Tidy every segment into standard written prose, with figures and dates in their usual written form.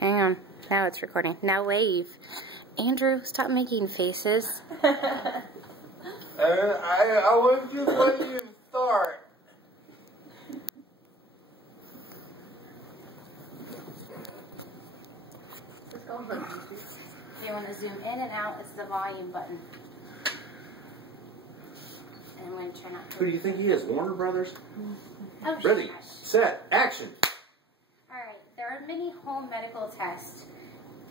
Hang on. Now it's recording. Now wave. Andrew, stop making faces. I was just letting you start. Let's go on. If you want to zoom in and out, it's the volume button. And I'm going to try not to. Who do you think he is? Warner Brothers? Oh, Ready, set, action. Alright, there are many home medical tests,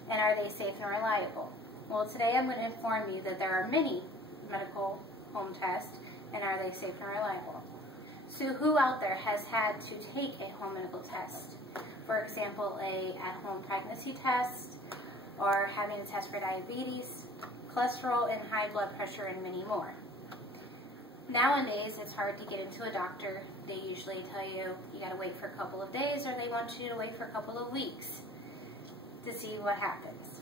and are they safe and reliable? Well, today I'm going to inform you that there are many medical home tests, and are they safe and reliable? So who out there has had to take a home medical test? For example, a at-home pregnancy test, or having a test for diabetes, cholesterol, and high blood pressure, and many more. Nowadays, it's hard to get into a doctor. They usually tell you got to wait for a couple of days, or they want you to wait for a couple of weeks to see what happens.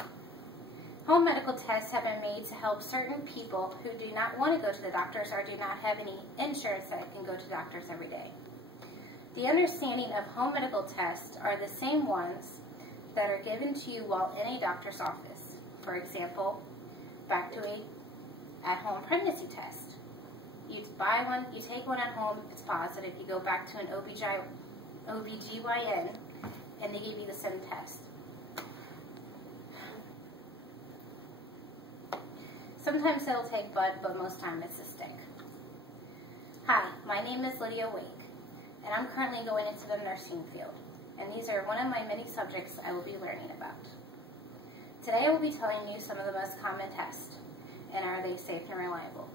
Home medical tests have been made to help certain people who do not want to go to the doctors or do not have any insurance that can go to doctors every day. The understanding of home medical tests are the same ones that are given to you while in a doctor's office. For example, back to a at-home pregnancy test. You buy one, you take one at home, it's positive, you go back to an OBGYN, and they give you the same test. Sometimes it'll take blood, but most time it's a stick. Hi, my name is Lydia Wake, and I'm currently going into the nursing field, and these are one of my many subjects I will be learning about. Today I will be telling you some of the most common tests, and are they safe and reliable.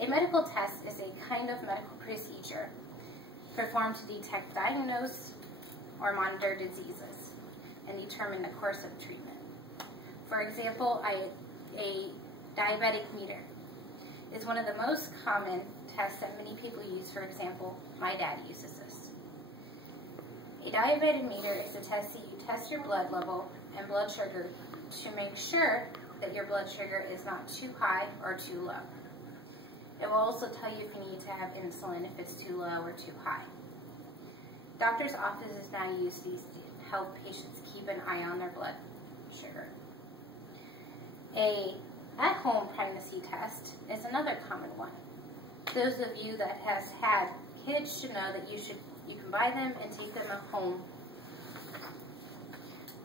A medical test is a kind of medical procedure performed to detect, diagnose, or monitor diseases and determine the course of treatment. For example, a diabetic meter is one of the most common tests that many people use. For example, my dad uses this. A diabetic meter is a test that you test your blood level and blood sugar to make sure that your blood sugar is not too high or too low. It will also tell you if you need to have insulin if it's too low or too high. Doctors' offices now use these to help patients keep an eye on their blood sugar. A at-home pregnancy test is another common one. Those of you that has had kids should know that you can buy them and take them at home.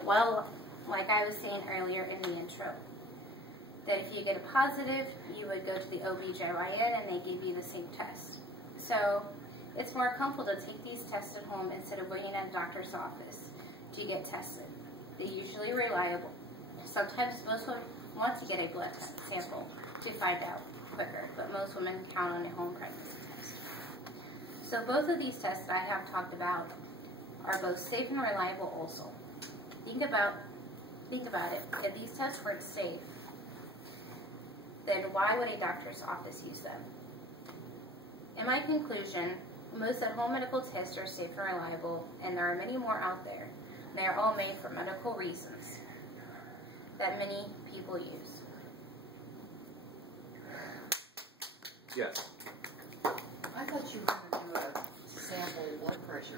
Well, like I was saying earlier in the intro, that if you get a positive, you would go to the OBGYN and they give you the same test. So it's more comfortable to take these tests at home instead of waiting at a doctor's office to get tested. They're usually reliable. Sometimes most women want to get a blood sample to find out quicker, but most women count on a home pregnancy test. So both of these tests that I have talked about are both safe and reliable also. Think about it. If these tests weren't safe, then why would a doctor's office use them? In my conclusion, most at-home medical tests are safe and reliable, and there are many more out there. They are all made for medical reasons that many people use. Yes. I thought you were going to do a sample blood pressure